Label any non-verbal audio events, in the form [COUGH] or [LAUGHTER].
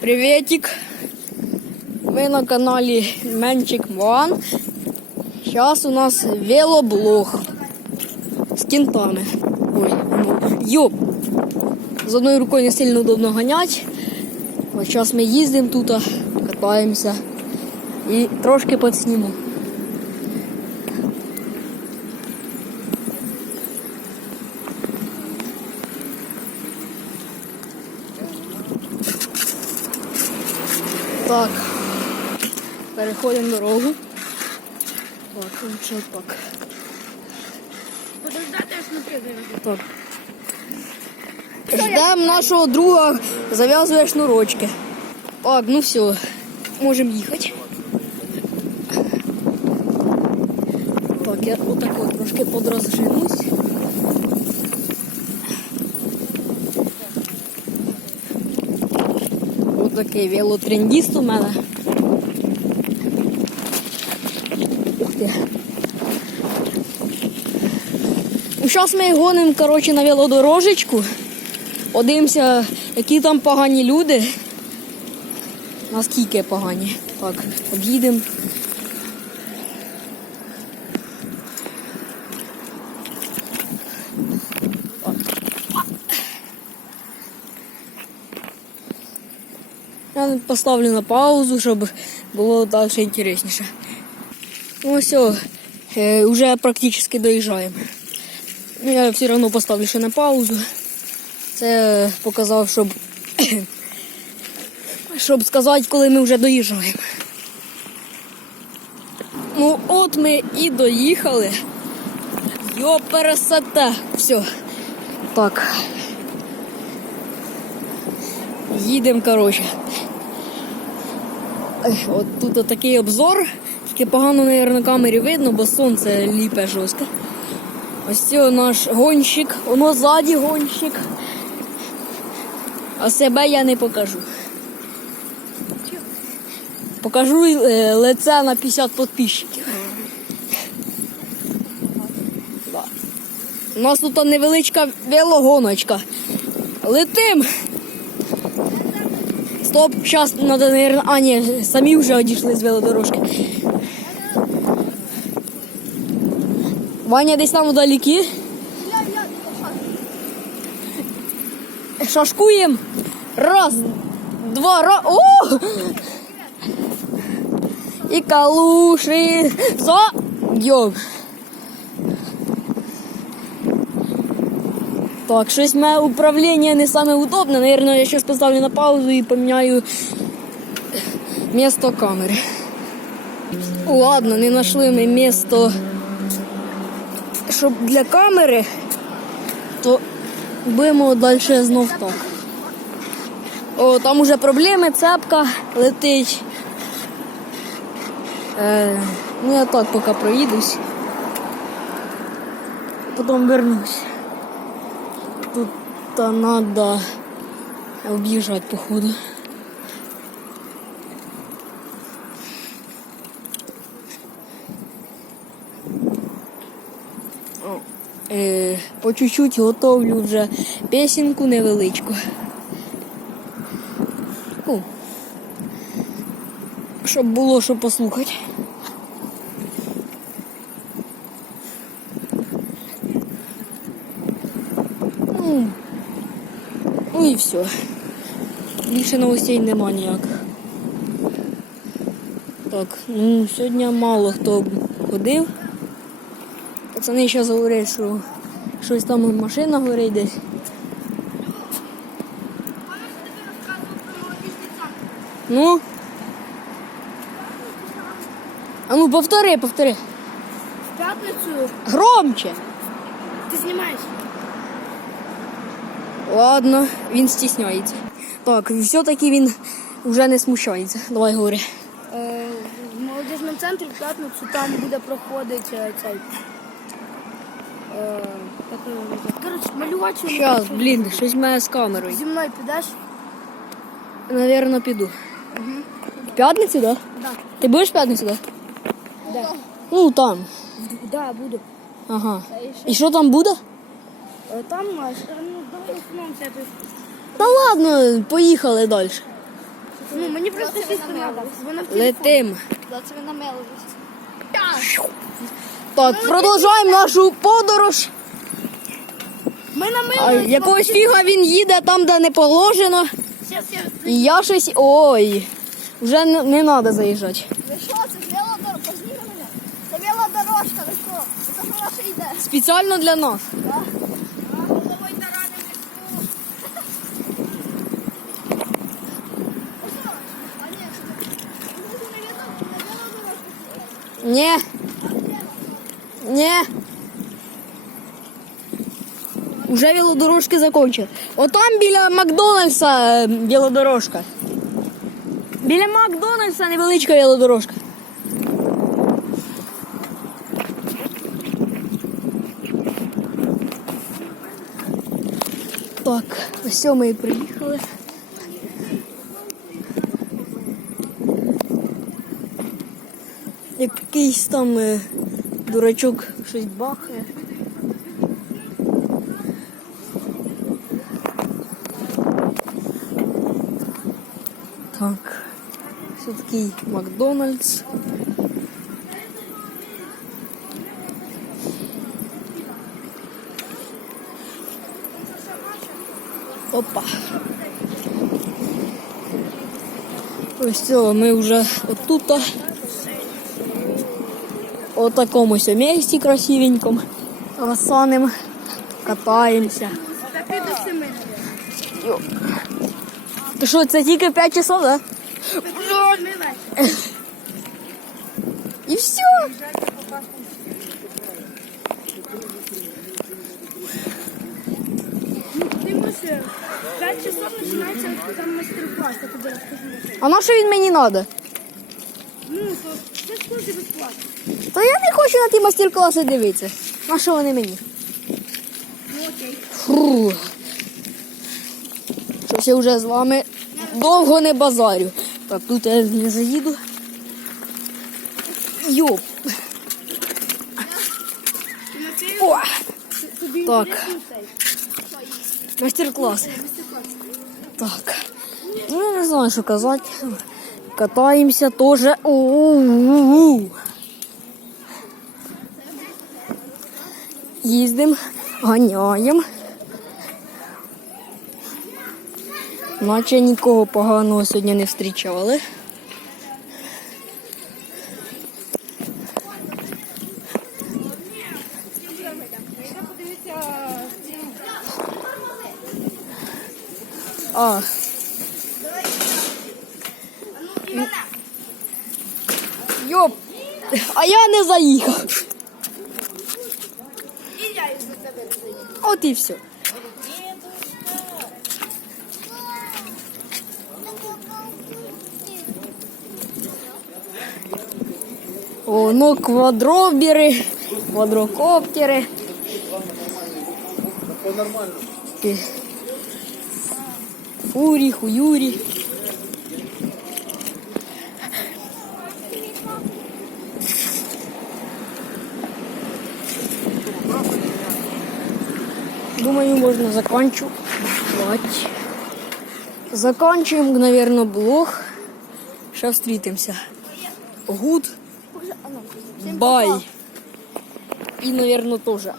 Приветик. Ви на каналі Менчик Ван. Зараз у нас велоблог з кінтами. Ой, ну, йоп. З одною рукою не сильно удобно ганять. Ось зараз ми їздимо тут, катаємося і трошки підсніму. Так. Переходимо дорогу. Так, лучше так. Подождати аж на призові. Так. Ждемо нашого друга, зав'язує шнурочки. Так, ну все, можемо їхати. Так, я отако трошки подрозженусь. Отакий велотрендіст у мене. Зараз ми гонимо коротше, на велодорожечку. Подивимося, які там погані люди. Наскільки погані. Так, об'їдемо. Поставлю на паузу, щоб було далі інтересніше. Ну все, вже практично доїжджаємо. Ну, Я все одно поставлю ще на паузу. Це показав, щоб, [COUGHS] щоб сказати, коли ми вже доїжджаємо. Ну, от ми і доїхали. Йо, пересете. Все. Так. Їдемо, коротше. От тут такий обзор. Тільки погано, мабуть, камері видно, бо сонце ліпе жорстко. Ось це наш гонщик, воно ззаді гонщик. А себе я не покажу. Покажу е, лице на 50 підписчиків. У нас тут невеличка велогоночка. Летим. Стоп, зараз треба, наверное... А, ні, самі вже одійшли з велодорожки. Ваня десь там вдалекі. Шашкуємо. Раз, два, раз. О! І калуші. За. Йо. Так, щось моє управління не саме удобне. Наверное, я зараз поставлю на паузу і поміняю місто камери. Ладно, не знайшли ми місто щоб для камери, то будемо далі знов так. О, там уже проблеми, цепка летить. Е, ну я так поки проїдусь. Потім вернусь. Тут треба об'їжджати, походу. Е, по чуть-чуть готовлю вже песенку невеличку. Ну, щоб було що послухати. Ну, ну і все. Більше новостей нема ніяких. Так, ну сьогодні мало хто ходив. Пацани зараз говорять, що щось там машина горить десь. Ну. А ну повтори, повтори. В п'ятницю Громче. ти знімаєш. Ладно, він стісняється. Так, все-таки він вже не смущається. Давай говори. Е, в молодіжному центрі в п'ятницю там буде проходити е, цей. Е, як його? Коротше, малювати. Щас, блін, щось має з камерою. Зі мною підеш? Навірно, піду. В п'ятницю, так? Да? Да. Ти будеш в п'ятницю, так? Да? Да. Ну там. Да, буду. Ага. І що там буде? Е, Там, е, ну, давай остановимося. Та ладно, поїхали далі. Ну, мені просто сісти треба. Вона в. Летим. Да, це ви намелились. Так, продовжуємо нашу подорож. Ми на А якогось фіга він їде там, де не положено. Я... І я щось. Ой. Вже не, не треба заїжджати. Ви що, це велодорожка? Позніше мене. Це велодорожка, ви що? Це що ваше йде? Спеціально для нас. А Ні. Ні. Уже велодорожки закончили. Отам біля Макдональдса е, велодорожка. Біля Макдональдса невеличка велодорожка. Так, ось ми і приїхали. Якийсь там дурачок щось бахає. Так, це такий Макдональдс. Опа. Ось все, ми вже отут. О такому ось місці красивенькому. Розсанем, катаємося. Ти що, це тільки 5 часов, да? І все. 5 часов починається там мастер-клас, я тобі розкажу. А на що він мені треба? Ну, то це ж курси безплатно. Та я не хочу на ті мастер-класи дивитися. На що вони мені? Фу. Щось я вже з вами довго не базарю. Так, тут я не заїду. Йоп. О, Так. мастер-клас. Так. Ну, не знаю, що казати. Катаємося теж. Їздимо, ганяємо. Наче нікого поганого сьогодні не зустрічали. А. Йоп. А я не заїхав. От і все. О, ну квадробери, квадрокоптери. Фурі, хуюрі. Думаю, можно заканчивать. Заканчиваем, наверное, блог. Сейчас встретимся. Гуд. Бай. И, наверное, тоже